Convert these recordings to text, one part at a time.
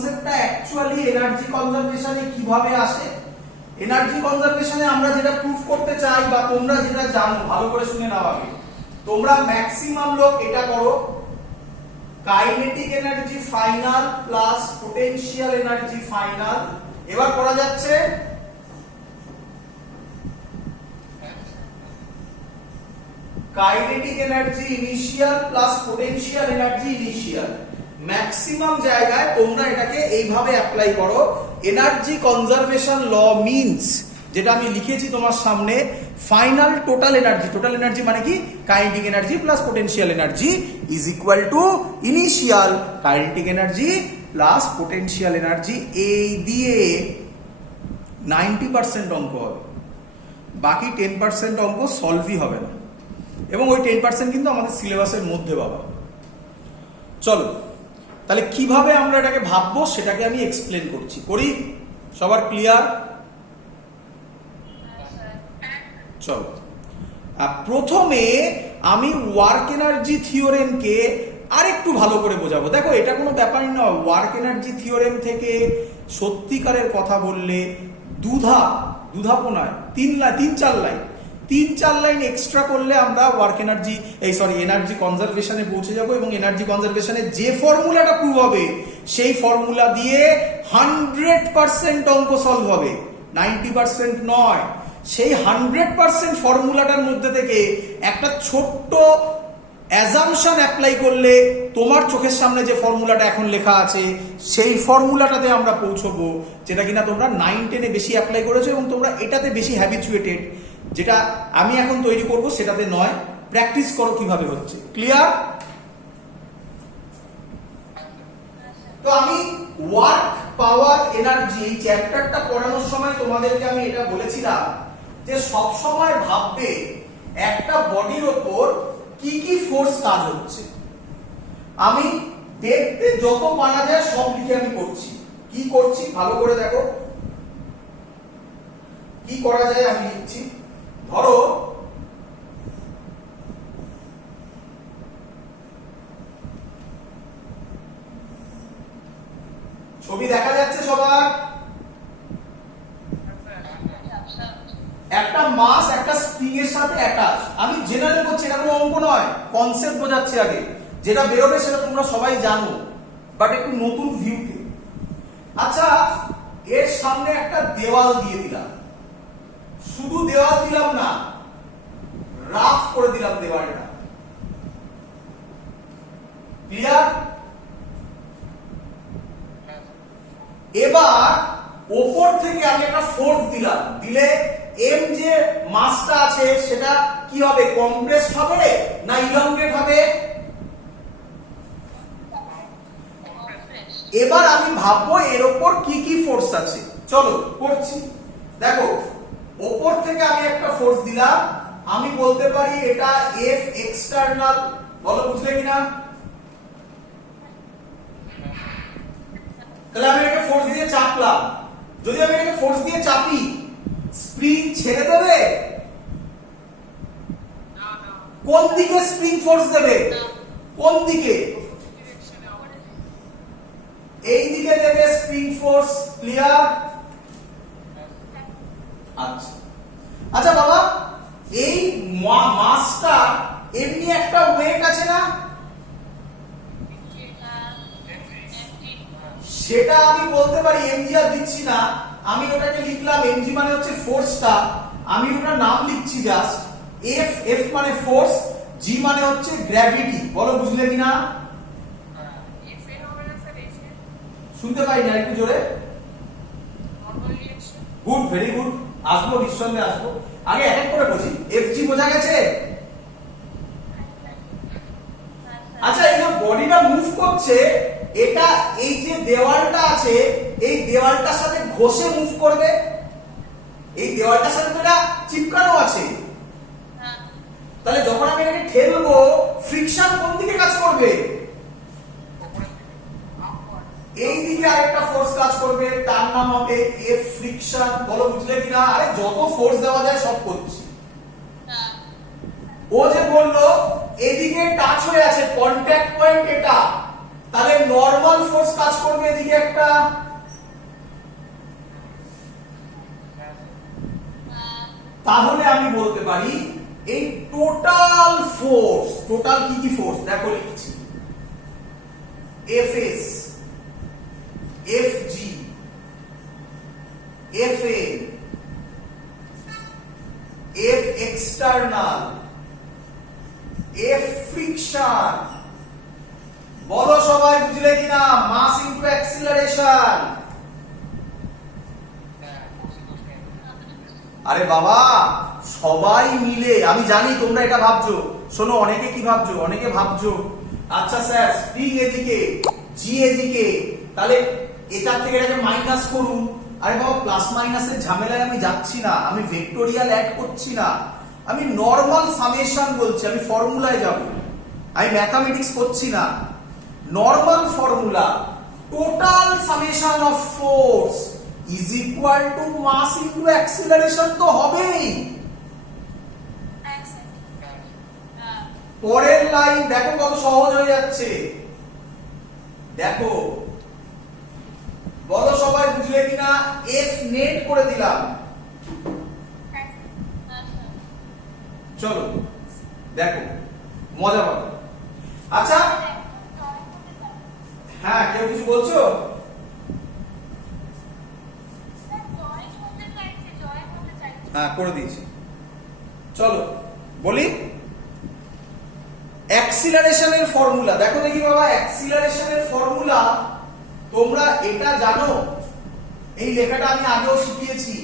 কনসেপ্টটা actually energy কনজারভেশনে কিভাবে আসে। এনার্জি কনজারভেশনে আমরা যেটা প্রুফ করতে চাই বা তোমরা যেটা জানো, ভালো করে শুনে নাও আগে। তোমরা ম্যাক্সিমাম লোক এটা করো, kinetic energy final plus potential energy final. এবার করা যাচ্ছে kinetic energy initial plus potential energy initial. Maximum জায়গায় তোমরা এটাকে এইভাবে অ্যাপ্লাই করো। এনার্জি কনজারভেশন ল মিন্স, যেটা আমি লিখেছি তোমার সামনে, ফাইনাল টোটাল এনার্জি মানে কি, kinetic energy plus potential energy is equal two initial kinetic energy plus potential energy. এই দিয়ে 90% অঙ্ক হবে, বাকি 10% অঙ্ক সলভই হবে না, এবং ওই 10% কিন্তু আমাদের সিলেবাসের মধ্যে বাবা। চলো তাহলে কিভাবে আমরা এটাকে ভাববো সেটাকে আমি এক্সপ্লেন করছি, করি। সবার ক্লিয়ার? চলো, প্রথমে আমি ওয়ার্ক এনার্জি থিওরেমকে আরেকটু ভালো করে বোঝাবো। দেখো, এটা কোনো ব্যাপারই নয়। ওয়ার্ক এনার্জি থিওরেম থেকে সত্যিকারের কথা বললে দুধাপও নয়, 3-4 লাইন এক্সট্রা করলে আমরা ওয়ার্ক এনার্জি এনার্জি কনজারভেশনে পৌঁছে যাব। এবং এনার্জি কনজারভেশনে যে ফর্মুলাটা প্রুভ হবে সেই ফর্মুলা দিয়ে 100% অঙ্ক সলভ হবে, 90% নয়। সেই 100% ফর্মুলাটার মধ্যে থেকে একটা ছোট্ট অ্যাজাম্পশন অ্যাপ্লাই করলে তোমার চোখের সামনে যে ফর্মুলাটা এখন লেখা আছে সেই ফর্মুলাটাতে আমরা পৌঁছবো, যেটা কিনা তোমরা 9-10-এ বেশি অ্যাপ্লাই করেছো এবং তোমরা এটাতে বেশি হ্যাবিচুয়েটেড। যেটা আমি এখন তৈরি করব সেটাতে নয়, প্র্যাকটিস করো কিভাবে হচ্ছে। ক্লিয়ার? তো আমি ওয়ার্ক পাওয়ার এনার্জি চ্যাপ্টারটা পড়ানোর সময় তোমাদেরকে আমি এটা বলেছিলাম যে সব সময় ভাববে একটা বডির ওপর কি কি ফোর্স কাজ হচ্ছে। আমি দেখতে যত পারা যায় সব লিখে আমি করছি। কি করছি ভালো করে দেখো, কি করা যায় আমি লিখছি। ধরো ছবি দেখা যাচ্ছে সবার? একটা মাস একটা স্প্রিং এর সাথে অ্যাটাচ। আমি জেনারেল করছি, এটা কোনো অঙ্ক নয়, কনসেপ্ট বোঝাচ্ছি আগে। যেটা বেরোবে সেটা তোমরা সবাই জানো, বাট একটু নতুন ভিউতে। আচ্ছা, এর সামনে একটা দেওয়াল দিয়ে দিলাম। শুধু দেওয়াল দিলাম না, রাফ করে দিলাম দেওয়ালটা। ক্লিয়ার? এবার ওপর থেকে আমি একটা ফোর্স দিলাম, দিলে এম যে মাসটা আছে সেটা কি হবে, কম্প্রেসড হবে না ইলংগেট হবে? এবার আমি ভাববো এর ওপর কি কি ফোর্স আছে। চলো করছি। দেখো, ওপর থেকে আমি একটা ফোর্স দিলাম, আমি বলতে পারি এটা এফ এক্সটার্নাল। বলো বুঝলে কিনা? তাহলে আমি একটা ফোর্স দিয়ে চাপলাম। যদি আমি এটাকে ফোর্স দিয়ে চাপি, স্প্রিং ছেড়ে দেবে? কোন দিকে স্প্রিং ফোর্স দেবে? কোন দিকে? এই দিকে দেবে স্প্রিং ফোর্স। ক্লিয়ার? আচ্ছা আচ্ছা বাবা, এই মাসটা এমনি একটা ওয়েট আছে না? সেটা আমি বলতে পারি এমজি আর দিচ্ছি না, আমি ওটাকে লিখলাম এমজি মানে হচ্ছে ফোর্সটা, আমি ওটার নাম লিখছি জাস্ট এফ। এফ মানে ফোর্স, জি মানে হচ্ছে গ্র্যাভিটি। বলো বুঝলে কিনা? শুনতে পাই না, একটু জোরে। Good, very good. আসবো, নিঃসন্দেহে আসবো। আগে এক এক করে বুঝি। এফ জি বোঝা গেছে? আচ্ছা, এই যে বডিটা মুভ করছে, এটা এই যে দেওয়ালটা আছে এই দেওয়ালটার সাথে ঘষে মুভ করবে। এই দেওয়ালটার সাথে তো এটা চিপকানো আছে। তাহলে যখন আমি এটাকে ঠেলবো, ফ্রিকশন কোন দিকে কাজ করবে? এই দিকে আরেকটা ফোর্স কাজ করবে, তার নাম হবে এফ ফ্রিকশন। বলো বুঝলে কিনা? আরে যত ফোর্স দেওয়া যায় সব করছি। ও যে বললো এদিকে টাচ হয়ে আছে, কন্ট্যাক্ট পয়েন্ট এটা, তাহলে নর্মাল ফোর্স কাজ করবে এদিকে একটা, তাহলে আমি বলতে পারি এই টোটাল ফোর্স, টোটাল কি কি ফোর্স দেখো লিখছি, FS, FG, FA, F external, F friction, বলো সবাই বুঝলে কিনা, মাস ইনটু অ্যাক্সিলারেশন। আরে বাবা সবাই মিলে, আমি জানি তোমরা এটা ভাবছো, শোনো অনেকে কি ভাবছো, অনেকে ভাবছো আচ্ছা স্যার স্প্রিং এদিকে, জি এদিকে, তাহলে এটার থেকে এটাকে মাইনাস করুন। আরে বাবা প্লাস মাইনাসের ঝামেলায় আমি যাচ্ছি না, আমি ভেক্টোরিয়াল অ্যাড করছি না, আমি নর্মাল সামেশন বলছি, আমি ফর্মুলায় যাব, আমি ম্যাথামেটিক্স করছি না। Normal formula, total summation of force is equal to mass into acceleration তো হবেই। পরের লাইন দেখো কত সহজ হয়ে যাচ্ছে, দেখো বলো সবাই বুঝলে কিনা, এফ নেট করে দিলাম, চলো দেখো মজা পাবে। আচ্ছা হ্যাঁ কেউ কিছু বলছো? হ্যাঁ করে দিয়েছি, চলো বলি। অ্যাক্সিলারেশনের ফর্মুলা দেখো দেখি বাবা, অ্যাক্সিলারেশনের ফর্মুলা তোমরা এটা জানো, এই লেখাটা আমি আগেও শিখিয়েছি,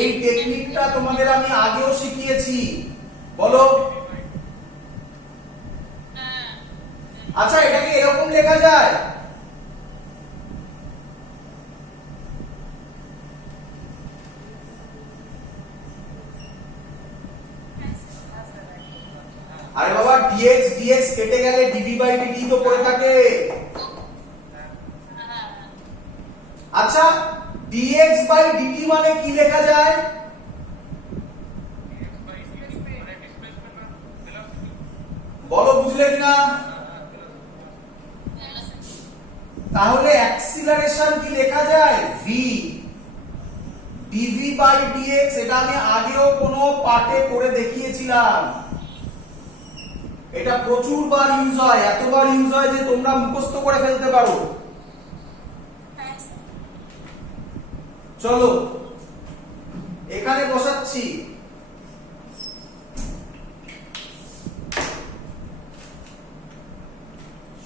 এই টেকনিকটা তোমাদের আমি আগেও শিখিয়েছি, বলো। আচ্ছা এটাকে এরকম লেখা যায়, আরে বাবা dx dx কেটে গেলে dv বাই dt তো পড়ে থাকে। আচ্ছা dx বাই dt মানে কি লেখা যায়? বলো বুঝলে কিনা? তাহলে অ্যাক্সিলারেশন কি লেখা যায়? v dv বাই dx, এটা আমি আগেও কোনো পাঠে করে দেখিয়েছিলাম, এটা প্রচুর বার ইউজ হয়, এতবার ইউজ হয় যে তোমরা মুখস্থ করে ফেলতে পারো। চলো এখানে বসাচ্ছি,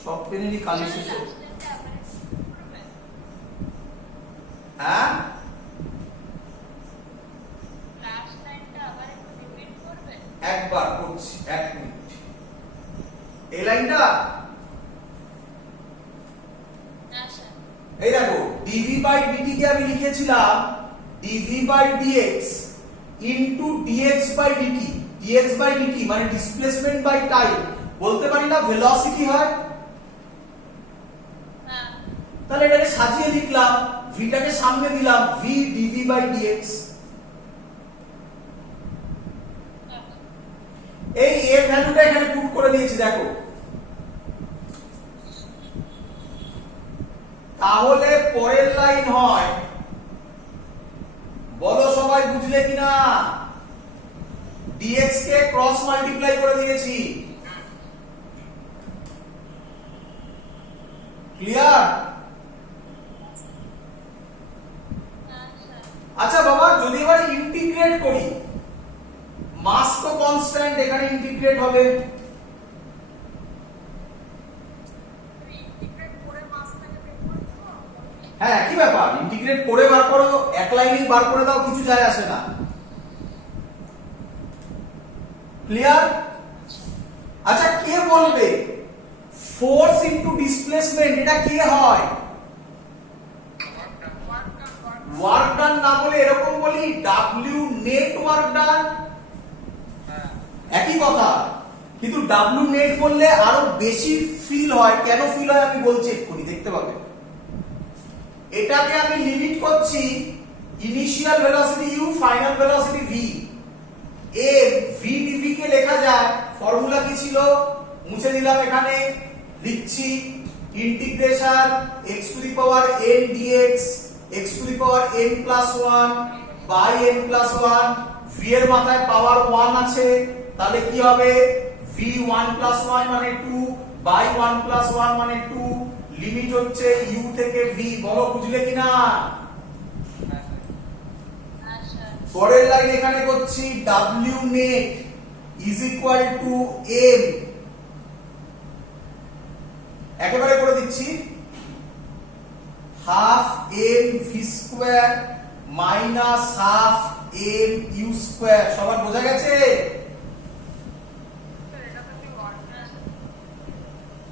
সব পেনেরই কালি শেষ। হ্যাঁ একবার করছি, এক মিনিট। এই লাইনটা এই দেখো, dv বাই dt কে আমি লিখেছিলাম dv by dx into dx by dt, dx by dt মানে ডিসপ্লেসমেন্ট বাই টাইম, বলতে পারি না ভেলোসিটি হয়। তাহলে এটাকে সাজিয়ে লিখলাম, v টাকে সামনে দিলাম, v dv বাই dx। এই এর ভ্যালুটা এখানে পুট করে দিয়েছি দেখো। তাহলে পরের লাইন হয়, বলো সবাই বুঝলে কিনা, dx কে ক্রস মাল্টিপ্লাই করে দিয়েছি, ক্লিয়ার? আচ্ছা বাবা যদি এবার ইন্টিগ্রেট করি, মাস তো কনস্ট্যান্ট, এখানে ইন্টিগ্রেট হবে, হ্যাঁ কি ব্যাপার, ইন্টিগ্রেট করে বার করো, এক লাইনেই বার করে দাও, কিছু যায় আসে না, ক্লিয়ার? আচ্ছা কে বলবে ফোর্স ইনটু ডিসপ্লেসমেন্ট এটা কি হয়? ওয়ার্ক ডান না বলে এরকম বলি ডাব্লিউ নেট ওয়ার্ক ডান, একই কথা, কিন্তু ডাব্লিউ নেট বললে আরো বেশি ফিল হয়। কেন ফিল হয় আমি বলছি এক্ষুনি, দেখতে পাবে। এটাকে আমি লিমিট করছি initial velocity u, final velocity v, এ v dv কে লেখা যায়, ফর্মুলা কি ছিল মুছে দিলাম, এখানে লিখছি integration x to the power n dx x to the power n plus 1 by n plus 1 v এর মাথায় পাওয়ার 1 আছে, তাহলে কি হবে v 1 প্লাস 1 মানে 2 বাই 1 প্লাস 1 মানে 2, লিমিট হচ্ছে u থেকে v। বলো বুঝলে কিনা? পরের লাইন এখানে করছি w net is equal to m, একেবারে করে দিচ্ছি half m v square minus half m u square. সবার বোঝা গেছে?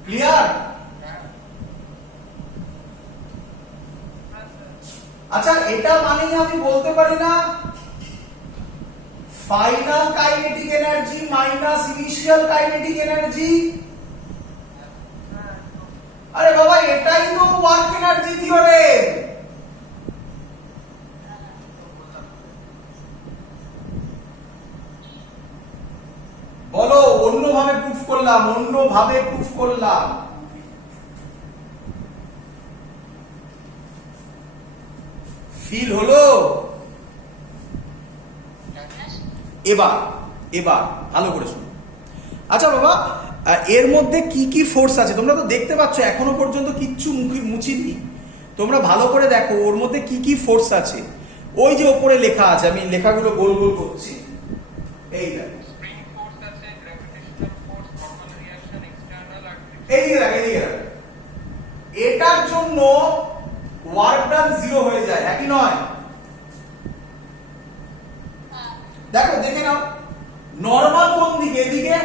ক্লিয়ার? আচ্ছা, এটা মানেই আমি বলতে পারি না final kinetic energy minus initial kinetic energy? আরে বাবা, এটাই তো ওয়ার্ক এনার্জি থিওরেম। বলো, অন্যভাবে প্রুফ করলাম, অন্যভাবে প্রুফ করলাম। ফিল হলো? এবার এবার ভালো করে শুনো। আচ্ছা বাবা, এর মধ্যে কি কি ফোর্স আছে তোমরা তো দেখতে পাচ্ছ, এখনো পর্যন্ত কিচ্ছু মুছিনি। তোমরা ভালো করে দেখো ওর মধ্যে কি কি ফোর্স আছে। ওই যে ওপরে লেখা আছে, আমি লেখাগুলো গোল গোল করছি। এই দেখো, এইদিকে রাখ, এইদিকে রাখ। এটার জন্য ওয়ার্ক ডান 0 হয়ে যায়, একই নয়? দেখো, দেখে নাও, নরমাল কোন দিকে? এদিকে।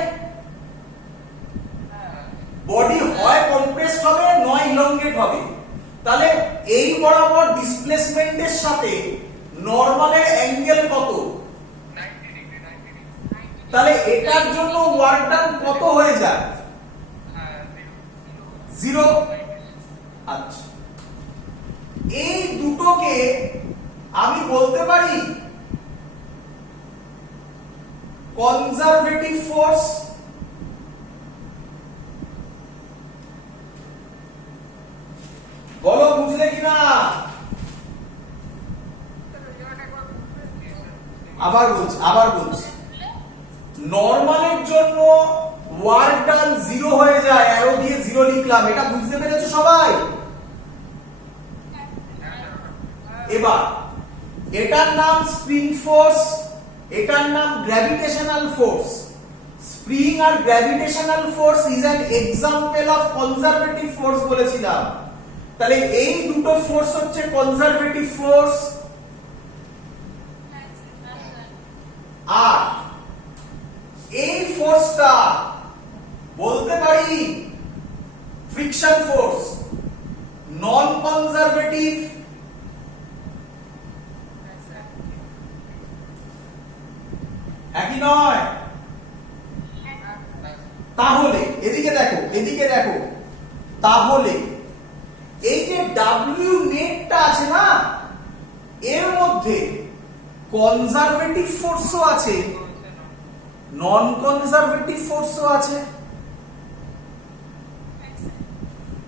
বডি হয় কম্প্রেসড হবে নয় ইলংগেট হবে, তাহলে এই বরাবর ডিসপ্লেসমেন্টের সাথে নরমালের অ্যাঙ্গেল কত? 90 ডিগ্রি। তাহলে এটার জন্য ওয়ার্ক ডান কত হয়ে যায়? 0। আচ্ছা, এই দুটোকে আমি বলতে পারি কনজারভেটিভ ফোর্স। বলো বুঝলে কিনা? আবার বলছি, নরমালের জন্য ওয়ার্ক ডান 0 হয়ে যায়, অ্যারো দিয়ে 0 লিখলাম। এটা বুঝতে পেরেছো সবাই? এবার এটার নাম স্প্রিং ফোর্স, এটার নাম গ্র্যাভিটেশনাল ফোর্স। স্প্রিং আর gravitational force is an example of conservative force বলেছিলাম। তাহলে এই দুটো ফোর্স হচ্ছে কনজারভেটিভ ফোর্স। আর এই ফোর্সটা বলতে পারি ফ্রিকশন ফোর্স, নন কনজারভেটিভ। একই নয়? তাহলে এদিকে দেখো, তাহলে এই যে ডাব্লিউ নেটটা আছে না, এর মধ্যে কনজারভেটিভ ফোর্সও আছে, নন কনজারভেটিভ ফোর্সও আছে।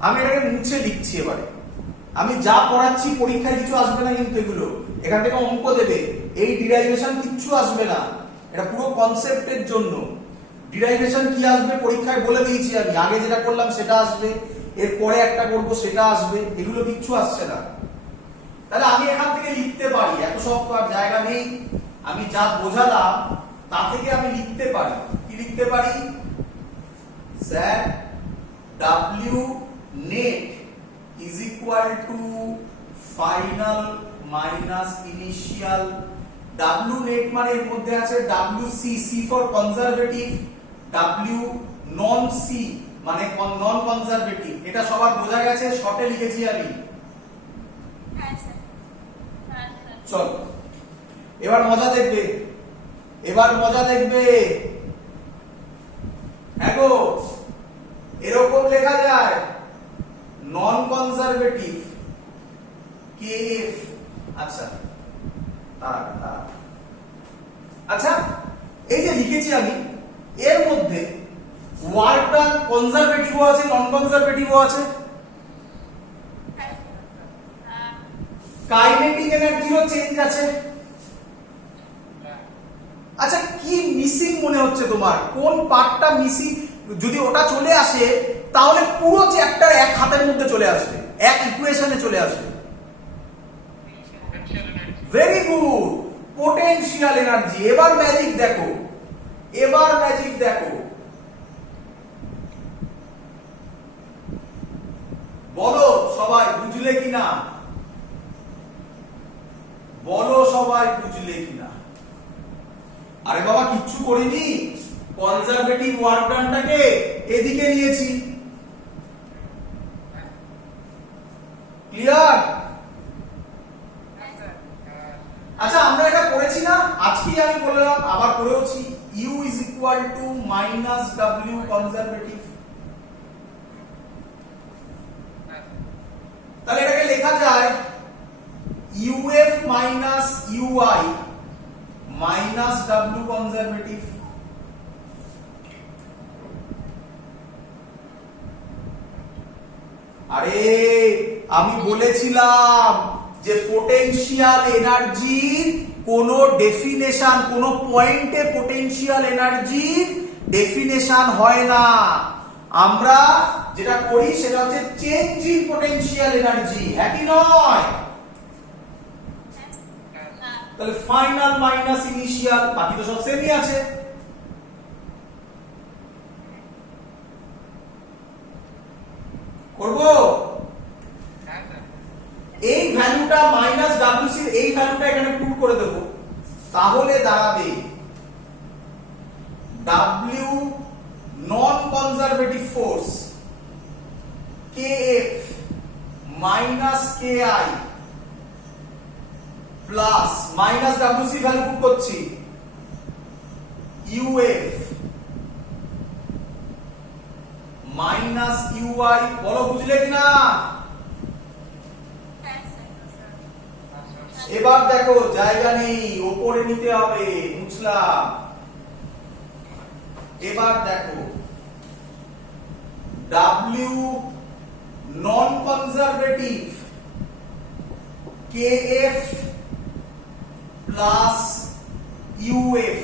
আমি এটাকে মুছে লিখছি এবারে। আমি যা পড়াচ্ছি পরীক্ষায় কিছু আসবে না কিন্তু, এগুলো এখান থেকে অঙ্ক দেবে, এই ডিরাইভেশন কিচ্ছু আসবে না, এটা পুরো কনসেপ্টের জন্য। ডিরাইভেশন কি আসবে পরীক্ষায় বলে দিয়েছি আমি, আগে যেটা করলাম সেটা আসবে, এর পরে একটা করব সেটা আসবে, এগুলো কিচ্ছু আসছে না। তাহলে আমি এখান থেকে লিখতে পারি, এত সব আর জায়গা নেই, আমি যা বোঝালাম তা থেকে আমি লিখতে পারি। কি লিখতে পারি? Sir, W net is equal to final minus initial। W net মানে এর মধ্যে আছে WC, C for conservative, W non C মানে নন কনজারভেটিভ। এটা সবার বোঝা গেছে? শর্টে লিখেছি আমি। চল, এবার মজা দেখবে, দেখো এরকম লেখা যায় নন কনজারভেটিভ KF। আচ্ছা, আচ্ছা, এই যে লিখেছি আমি, এর মধ্যে ওয়ার্ক ডান কনজারভেটিভও আছে নন কনজারভেটিভও আছে। কাইনেটিক এনার্জিরও চেঞ্জ আছে। আচ্ছা কি মিসিং মনে হচ্ছে তোমার, কোন পার্টটা মিসিং? যদি ওটা চলে আসে তাহলে পুরো চ্যাপ্টার এক হাতের মধ্যে চলে আসবে, এক ইকুয়েশনে চলে আসবে। Very good, potential energy. এবার ম্যাজিক দেখো, এবার ম্যাজিক দেখো। বলো সবাই বুঝলে কিনা, বলো সবাই বুঝলে কিনা? আরে বাবা কিচ্ছু করিনি, কনজারভেটিভ ওয়ার্ক ডানটাকে এদিকে নিয়েছি। ক্লিয়ার? আচ্ছা আমরা এটা পড়েছি না, আজকেই আমি বললাম, আবার পড়েওছি। U is equal to minus W conservative। তাহলে এটাকে লেখা যায় UF minus UI minus W conservative। আরে আমি বলেছিলাম যে পোটেনশিয়াল এনার্জির কোন ডেফিনেশন, কোন পয়েন্টে পোটেনশিয়াল এনার্জির ডেফিনেশন হয় না। আমরা যেটা করি সেটা হচ্ছে চেঞ্জ ইন পোটেনশিয়াল এনার্জি, হ্যাঁ কি নয়? তাহলে ফাইনাল মাইনাস ইনিশিয়াল, বাকি তো সব সেমই আছে। করব এই ভ্যালুটা মাইনাস ডব্লিউসি, এই ভ্যালুটা এখানে পুট করে দেব, তাহলে দাঁড়াবে W non conservative force KF minus KI plus minus WC value put করছি ইউএফ মাইনাস ইউআই। বলো বুঝলে কিনা? এবার দেখো জায়গা নেই, ওপরে নিতে হবে, বুঝলাম। এবার দেখো W non conservative KF plus UF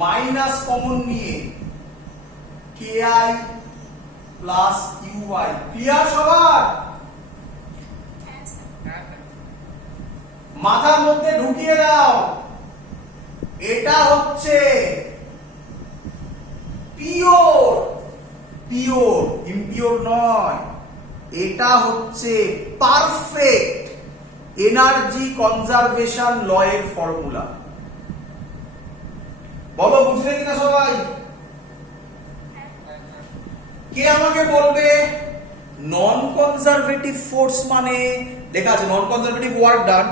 minus common নিয়ে KI প্লাস UI। ক্লিয়ার সবার? মাথার মধ্যে ঢুকিয়ে দাও, এটা হচ্ছে পিওর, পিওর ইমপিওর নয়, এটা হচ্ছে পারফেক্ট এনার্জি কনজারভেশন ল এর ফর্মুলা। বলো বুঝলে কিনা সবাই? কে আমাকে বলবে নন কনজারভেটিভ ফোর্স মানে? লেখা আছে নন কনজারভেটিভ ওয়ার্ক ডান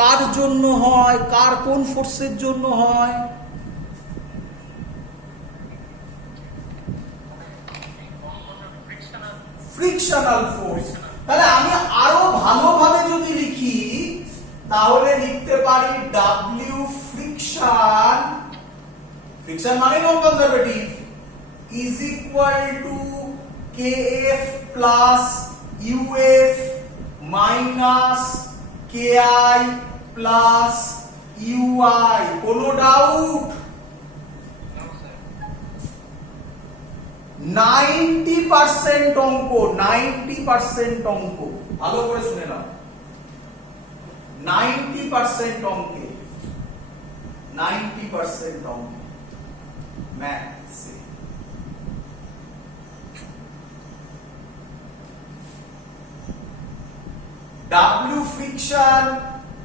কার জন্য হয়, কার কোন ফোর্সের জন্য হয়? Frictional force. তাহলে আমি আরো ভালোভাবে যদি লিখি তাহলে লিখতে পারি W ফ্রিকশন, ফ্রিকশন মানে নন conservative, is equal to KF plus UF minus KI plus UI। কোনো ডাউট? 90% অঙ্ক, 90% অঙ্ক, ভালো করে শুনে নাও। 90% অঙ্কে, 90% অঙ্ক ম্যাথস। W ফ্রিকশন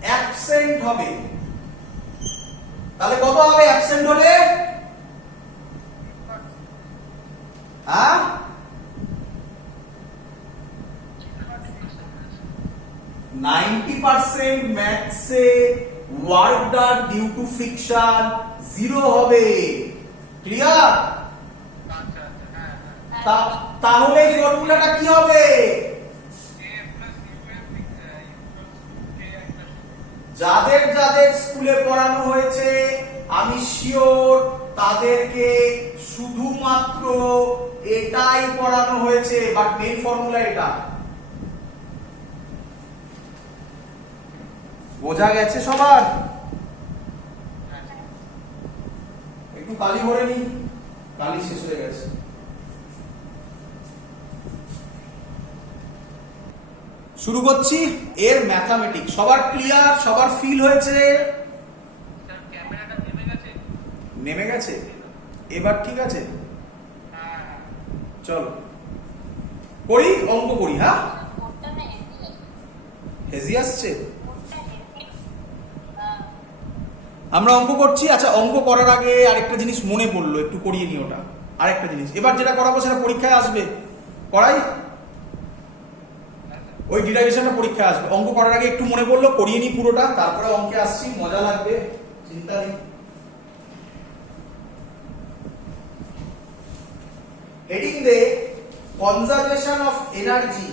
অ্যাবসেন্ট হবে, তাহলে কত হবে অ্যাবসেন্ট হলে? হ্যাঁ 90% ম্যাথসে work done due to friction 0 হবে। ক্লিয়ার? তাহলে ফর্মুলাটা কি হবে? যাদের যাদের স্কুলে পড়ানো হয়েছে আমি শিওর তাদেরকে শুধুমাত্র এটাই পড়ানো হয়েছে, বাট মেইন ফর্মুলা এটা। বোঝা গেছে সবার? একটু কালি ভরে নি, কালি শেষ হয়ে গেছে। শুরু করছি এর ম্যাথামেটিক্স। সবার ক্লিয়ার? সবার ফিল হয়েছে? নেমে গেছে? এবার ঠিক আছে? চলো করি, অঙ্ক করি। হ্যাঁ, হেজি আসছে। আমরা অঙ্ক করছি। আচ্ছা, অঙ্ক করার আগে আরেকটা জিনিস মনে পড়লো, একটু করিয়ে নি ওটা। আরেকটা জিনিস এবার যেটা করাবো সেটা পরীক্ষায় আসবে, করাই ওই ডিরাইভেশনটা পরীক্ষায় আসবে। অঙ্ক করার আগে একটু মনে পড়লো, করিয়ে নি পুরোটা, তারপরে অঙ্কে আসছি, মজা লাগবে, চিন্তা নেই। হেডিং দে conservation of energy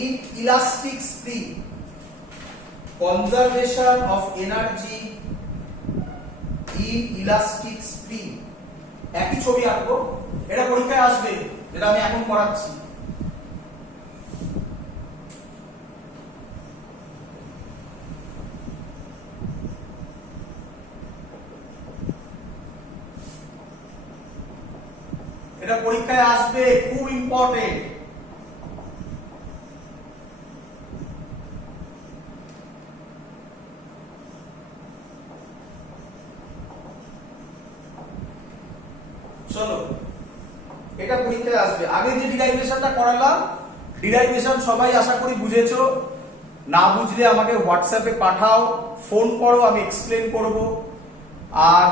in elastic spring. Conservation of energy in elastic spring. একই ছবি আঁকবো, এটা পরীক্ষায় আসবে, যেটা আমি এখন করাচ্ছি। এটা পরীক্ষায় আসবে, খুব ইম্পর্টেন্ট। চলো, এটা পরীক্ষায় আসবে। আগে যে ডিরাইভেশনটা করালাম, ডিরাইভেশন সবাই আশা করি বুঝেছো। না বুঝলে আমাকে হোয়াটসঅ্যাপে পাঠাও, ফোন করো, আমি এক্সপ্লেন করব। আর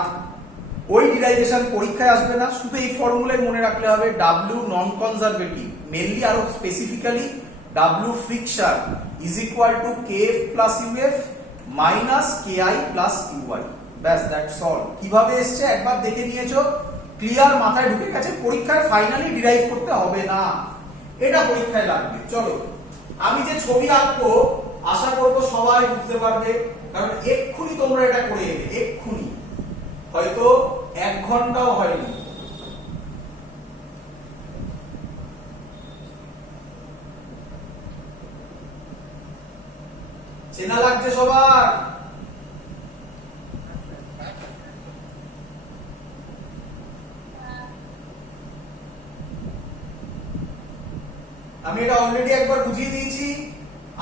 ওই ডিরাইভেশন পরীক্ষায় আসবে না, শুধু এই ফর্মুলাই মনে রাখলে হবে। ডাব্লিউ নন কনজারভেটিভ, মেনলি আরো specifically W friction is equal to KF plus UF minus KI plus UI. ব্যাস, দ্যাটস অল। কিভাবে এসছে একবার দেখে নিয়েছো, ক্লিয়ার, মাথায় ঢুকে গেছে। পরীক্ষায় ফাইনালি ডিরাইভ করতে হবে না, এটা পরীক্ষায় লাগবে। চলো, আমি যে ছবি আঁকবো আশা করবো সবাই বুঝতে পারবে, কারণ এক্ষুনি তোমরা এটা করে নেবে, এক্ষুনি, হয়তো 1 ঘন্টাও হয়নি। চেনা লাগছে সবার? আমি এটা অলরেডি একবার বুঝিয়ে দিয়েছি,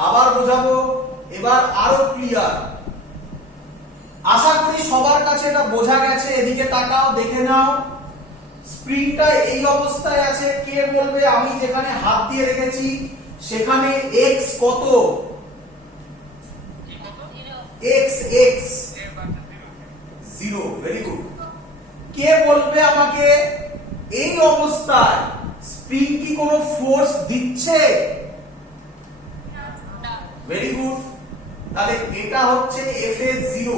আবার বোঝাবো, এবার আরো ক্লিয়ার। আশা করি সবার কাছে এটা বোঝা গেছে। এদিকে তাকাও, দেখে নাও। স্প্রিংটা এই অবস্থায় আছে, কে বলবে? আমি যেখানে হাত দিয়ে রেখেছি সেখানে x কত? x x 0। Very good. কে বলবে আমাকে এই অবস্থায় স্প্রিং কি কোনো ফোর্স দিচ্ছে? Very good. তাহলে এটা হচ্ছে F0।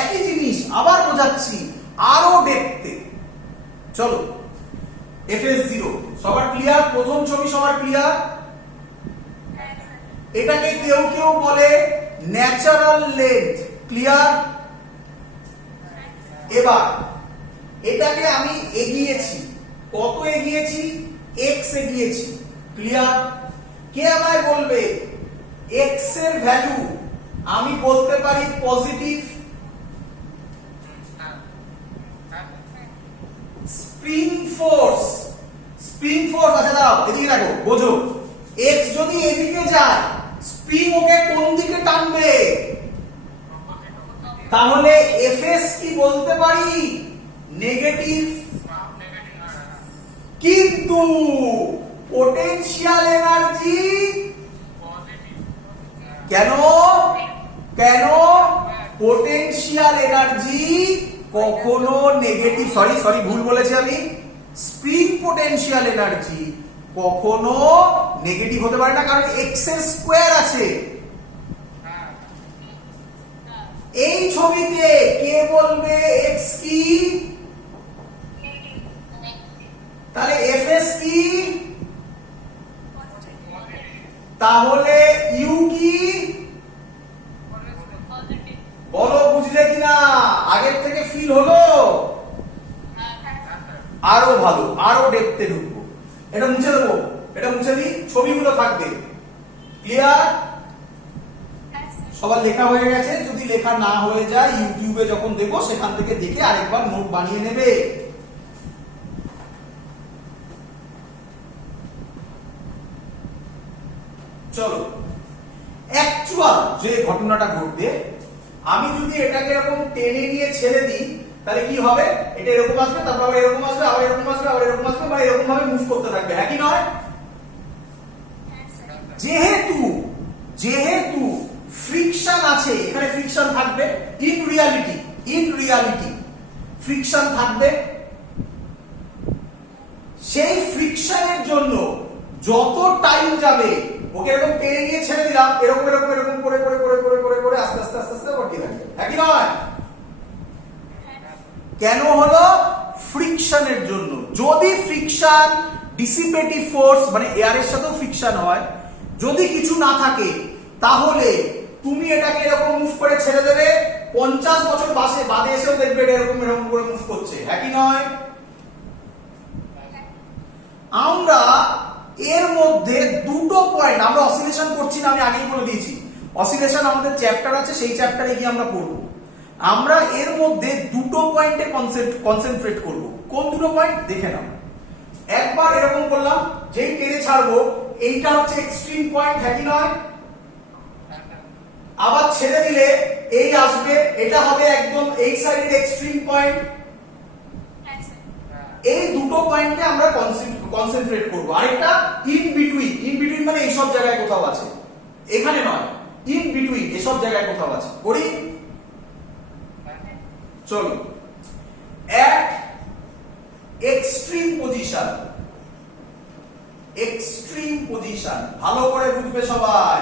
একই জিনিস আবার বোঝাচ্ছি, আরো দেখতে। চলো, F0 সবার ক্লিয়ার? প্রথম ছবি সবার ক্লিয়ার? এটাকে কেউ কেউ বলে ন্যাচারাল লেন্থ। ক্লিয়ার? এবার এটাকে আমি এগিয়েছি, কত এগিয়েছি? x এগিয়েছি। ক্লিয়ার? কে আমায় বলবে x এর ভ্যালু আমি বলতে পারি positive? Spring force, spring force. আচ্ছা দাও, এদিকে দেখো, বোঝো। x যদি এদিকে যায়, স্প্রিং ওকে কোন দিকে টানবে? তাহলে Fs কি বলতে পারি? নেগেটিভ। কিন্তু পোটেনশিয়াল এনার্জি কেন? কেন পোটেনশিয়াল এনার্জি কখনো নেগেটিভ, সরি ভুল বলেছি আমি। স্প্রিং পোটেনশিয়াল এনার্জি কখনো নেগেটিভ হতে পারে না, কারণ এক্স এর স্কোয়ার আছে। এই ছবিতে কে বলবে এক্স কি? তাহলে এফএস কি? তাহলে ইউ কি? বলো, বুঝলে কিনা? আগের থেকে ফিল হলো? আরো ভালো, আরো ডেপথে ঢুকবো। এটা মুছে দেবো, এটা মুছে দিই, ছবিগুলো থাকবে। ক্লিয়ার? সবার লেখা হয়ে গেছে? যদি লেখা না হয়ে যায় ইউটিউবে যখন দেবো সেখান থেকে দেখে আরেকবার নোট বানিয়ে নেবে। চলো, অ্যাকচুয়াল যে ঘটনাটা ঘটবে, আমি যদি এটাকে এরকম টেনে নিয়ে ছেড়ে দিই তাহলে কি হবে? এটা এরকম আসবে, তারপর আবার এরকম আসবে, আবার এরকম আসবে, আবার এরকম আসবে, বা এরকম ভাবে মুভ করতে থাকবে, হ্যাঁ কি নয়? যেহেতু যেহেতু ফ্রিকশন আছে, এখানে ফ্রিকশন থাকবে, ইন রিয়ালিটি ফ্রিকশন থাকবে। সেই ফ্রিকশনের জন্য যত টাইম যাবে, ওকে এরকম টেনে নিয়ে ছেড়ে দিলাম, এরকম এরকম এরকম করে করে করে করে করে করে আস্তে আস্তে আস্তে আস্তে বাড়তে থাকবে, হ্যাঁ কি নয়? কেন হলো? ফ্রিকশনের জন্য। যদি ফ্রিকশন ডিসিপেটিভ ফোর্স মানে এয়ারের সাথেও ফ্রিকশন হয়, যদি কিছু না থাকে তাহলে তুমি এটাকে এরকম মুভ করে ছেড়ে দেবে, 50 বছর বাদে এসেও দেখবে এটা এরকম এরকম করে মুভ করছে, হ্যাঁ কি নয়? আমরা এর মধ্যে দুটো পয়েন্ট, আমরা অসিলেশন করছি না, আমি আগেই বলে দিয়েছি, অসিলেশন আমাদের চ্যাপ্টার আছে, সেই চ্যাপ্টারে গিয়ে আমরা পড়বো। আমরা এর মধ্যে দুটো পয়েন্টে কনসেন্ট্রেট করব। কোন দুটো পয়েন্ট দেখে নাও। একবার এরকম করলাম, যেই টেনে ছাড়বো এইটা হচ্ছে এক্সট্রিম পয়েন্ট, হ্যাঁ কি নয়? আবার ছেড়ে দিলে এই আসবে, এটা হবে একদম এই সাইডের এক্সট্রিম পয়েন্ট। এই দুটো পয়েন্টে আমরা কনসেন্ট্রেট করব। আরেকটা ইন বিটুইন মানে এই সব জায়গায় কোথাও আছে, এখানে নয়, ইন বিটুইন এসব জায়গায় কোথাও আছে। করি? চলো, এট এক্সট্রিম পজিশন ভালো করে বুঝবে সবাই।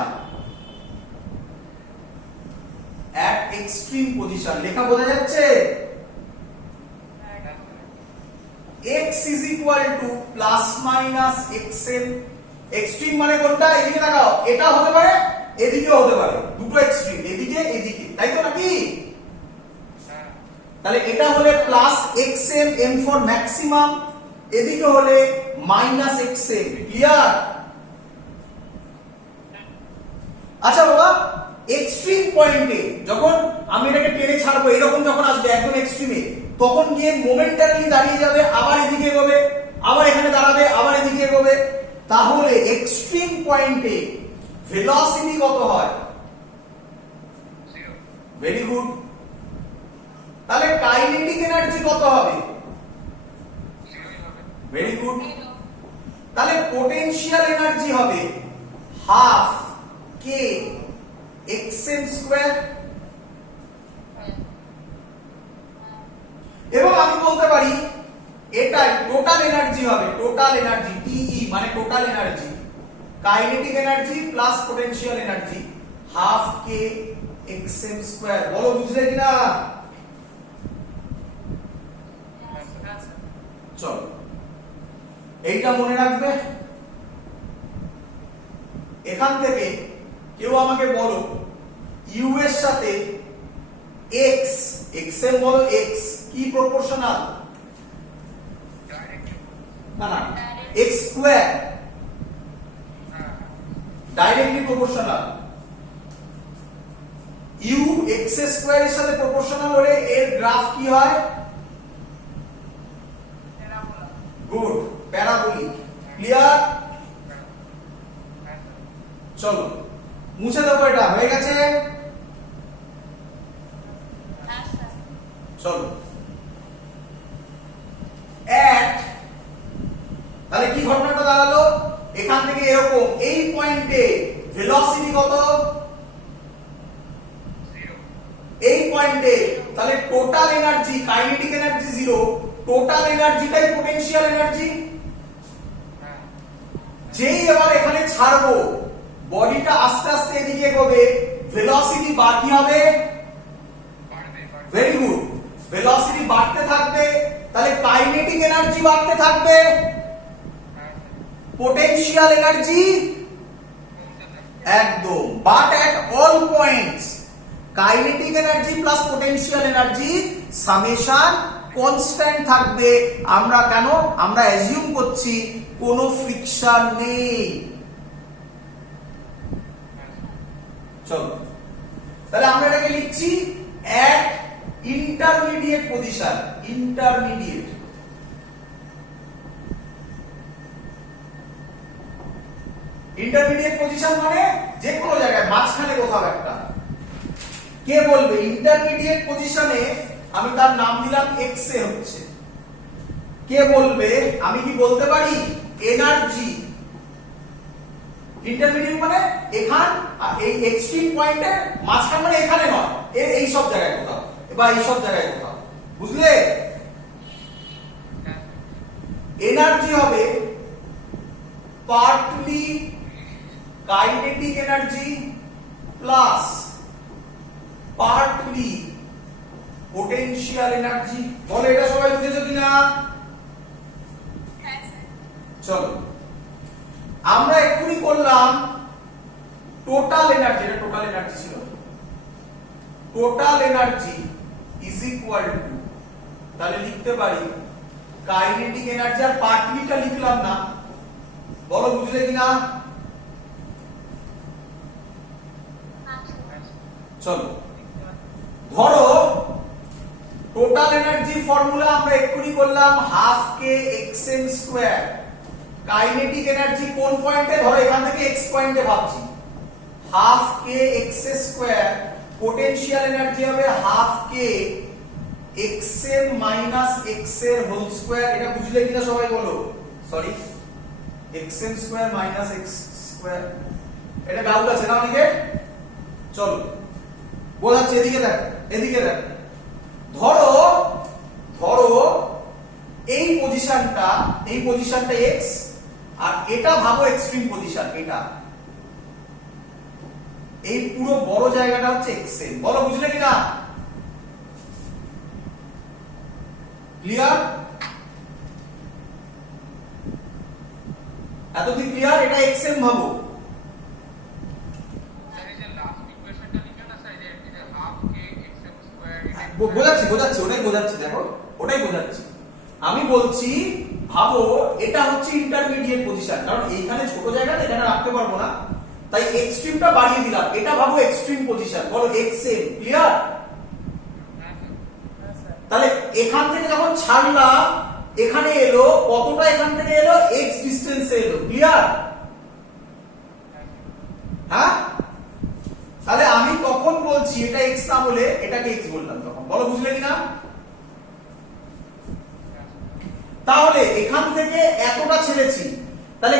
এট এক্সট্রিম পজিশন লেখা বোঝা যাচ্ছে? x is equal to plus minus xm। Extreme মানে কোনটা? এদিকে তাকাও, এটা হতে পারে, এদিকেও হতে পারে, দুটো এক্সট্রিম, এদিকে এদিকে, তাই তো নাকি? তাহলে এটা হলে plus xm, m for maximum, এদিকে হলে মাইনাস xm। ক্লিয়ার? আচ্ছা বাবা, এক্সট্রিম পয়েন্টে যখন আমি এটাকে টেনে ছাড়বো, এরকম যখন আসবে একদম এক্সট্রিমে, তখন গিয়ে মোমেন্টারিলি দাঁড়িয়ে যাবে, আবার এদিকে এগোবে, আবার এখানে দাঁড়াবে, আবার এদিকে এগোবে। তাহলে এক্সট্রিম পয়েন্টে ভেলোসিটি কত হয়? Very good. তাহলে কাইনেটিক এনার্জি কত হবে? Very good. তাহলে পোটেনশিয়াল এনার্জি হবে হাফ কে xm স্কয়ার। এবং আমি বলতে পারি এটাই টোটাল এনার্জি হবে, টোটাল এনার্জি টিই মানে total energy, kinetic energy plus potential energy half K xm square. বলো বুঝলে কিনা? চলো, এইটা মনে রাখবে। এখান থেকে কেউ আমাকে বলো ইউ এর সাথে x, xm বলো x কি প্রপোর্শনাল? না না, x square directly proportional. u x square এর সাথে প্রপোর্শনাল হলে এর গ্রাফ কি হয়? Good, parabolic. ক্লিয়ার? চলো মুছে দেবো, এটা হয়ে গেছে। চলো, এট তাহলে কি ঘটনাটা দাঁড়ালো? এখান থেকে এরকম এই পয়েন্টে ভেলোসিটি কত? এই পয়েন্টে, তাহলে total energy, kinetic energy 0, total এনার্জিটাই পোটেনশিয়াল এনার্জি। যেই এবার এখানে ছাড়বো, বডিটা আস্তে আস্তে এদিকে এগোবে, ভেলোসিটি বাড়তি হবে। ভেরি গুড, ভেলোসিটি বাড়তে থাকবে, তাহলে কাইনেটিক এনার্জি বাড়তে থাকবে, পোটেনশিয়াল এনার্জি একদম। But at all points kinetic energy plus potential energy summation constant থাকবে। আমরা কেন? আমরা অ্যাজিউম করছি কোনো ফ্রিকশন নেই। চলো, তাহলে আমরা এটাকে লিখছি at intermediate position, intermediate position মানে যে কোনো জায়গায় মাঝখানে কোথাও একটা। কে বলবে ইন্টারমিডিয়েট পজিশনে আমি তার নাম দিলাম এক্স এ হচ্ছে। কে বলবে আমি কি বলতে পারি এনার্জি ইন্টারমিডিয়েট মানে এখান এই এক্সট্রিম পয়েন্টের মাঝখান মানে এখানে নয়, এই সব জায়গায় কোথাও বা এই সব জায়গায় কোথাও, বুঝলে? এনার্জি হবে partly kinetic energy plus partly potential energy. বলো এটা সবাই বুঝেছো কিনা? চলো আমরা এক্ষুনি করলাম টোটাল এনার্জি, এটা টোটাল এনার্জি ছিল, total energy is equal two, তাহলে লিখতে পারি কাইনেটিক এনার্জি, আর পার্টলিটা লিখলাম না। বলো বুঝলে কিনা? চলো ধরো টোটাল এনার্জি ফর্মুলা আমরা এক্ষুনি করলাম half K X M square. Kinetic energy কোন পয়েন্টে, ধরো এখান থেকে এক্স পয়েন্টে ভাবছি, half K X square. Potential energy হবে half K X M minus X এর হোল স্কোয়ার। এটা বুঝলে কিনা সবাই বলো? Sorry, X M square minus X square, এটা ডাউট আছে না অনেকে? চলো বোঝাচ্ছি, এদিকে দেখ, এদিকে দেখ। ধরো ধরো এই পজিশনটা এক্স, আর এটা ভাবো এক্সট্রিম পজিশন, এটা এই পুরো বড় জায়গাটা হচ্ছে এক্স এম। বলো বুঝলে কিনা? ক্লিয়ার? এতদিন ক্লিয়ার? এটা এক্স এম ভাবো। বোঝাচ্ছি ওটাই বোঝাচ্ছি, দেখো ওটাই বোঝাচ্ছি। আমি বলছি ভাবো এটা হচ্ছে ইন্টারমিডিয়েট পজিশন, কারণ এইখানে ছোট জায়গাটা এখানে রাখতে পারবো না, তাই এক্সট্রিমটা বাড়িয়ে দিলাম। এটা ভাবো এক্সট্রিম পজিশন, বলো এক্স এম। ক্লিয়ার? তাহলে এখান থেকে যখন ছাড়লাম এখানে এলো, কতটা এখান থেকে এলো? এক্স ডিসটেন্সে এলো। ক্লিয়ার? হ্যাঁ, তাহলে আমি কখন বলছি এটা এক্স না বলে এটাকে এক্স বললাম তখন। বলো বুঝলে কিনা? তাহলে এখান থেকে এতটা ছেড়েছি,